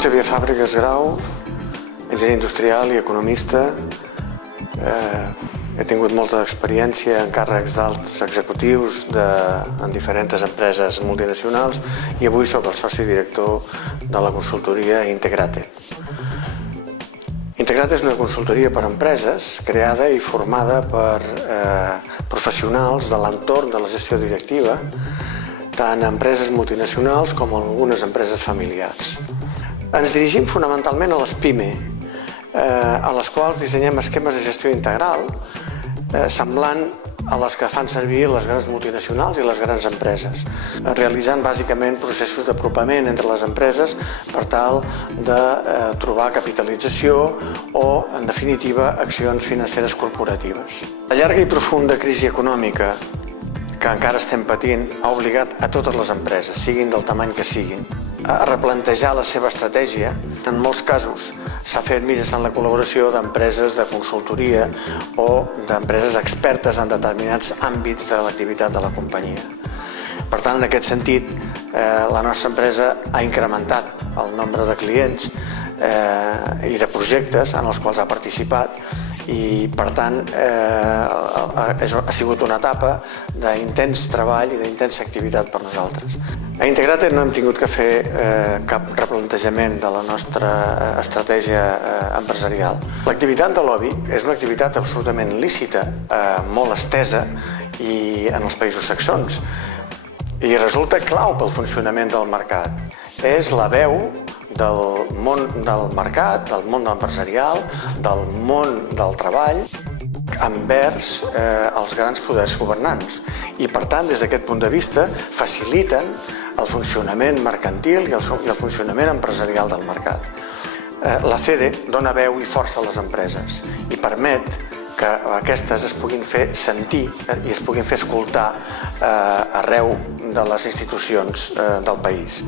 Soc Xavier Fàbregas Grau, enginyer industrial i economista. He tingut molta experiència en càrrecs d'alts executius en diferents empreses multinacionals i avui soc el soci director de la consultoria Integrate. Integrate és una consultoria per a empreses creada i formada per professionals de l'entorn de la gestió directiva, tant a empreses multinacionals com a algunes empreses familiars. Ens dirigim fonamentalment a les PIME, a les quals dissenyem esquemes de gestió integral semblant a les que fan servir les grans multinacionals i les grans empreses, realitzant bàsicament processos d'apropament entre les empreses per tal de trobar capitalització o, en definitiva, accions financeres corporatives. La llarga i profunda crisi econòmica que encara estem patint ha obligat a totes les empreses, siguin del tamany que siguin, a replantejar la seva estratègia. En molts casos s'ha fet mitjançant la col·laboració d'empreses de consultoria o d'empreses expertes en determinats àmbits de l'activitat de la companyia. Per tant, en aquest sentit, la nostra empresa ha incrementat el nombre de clients i de projectes en els quals ha participat i, per tant, ha sigut una etapa d'intens treball i d'intensa activitat per nosaltres. A Integrate no hem tingut que fer cap replantejament de la nostra estratègia empresarial. L'activitat de lobby és una activitat absolutament lícita, molt estesa i en els països saxons i resulta clau pel funcionament del mercat. És la veu del món del mercat, del món empresarial, del món del treball envers els grans poders governants i, per tant, des d'aquest punt de vista, faciliten el funcionament mercantil i el funcionament empresarial del mercat. La CEDE dona veu i força a les empreses i permet que aquestes es puguin fer sentir i es puguin fer escoltar arreu de les institucions del país.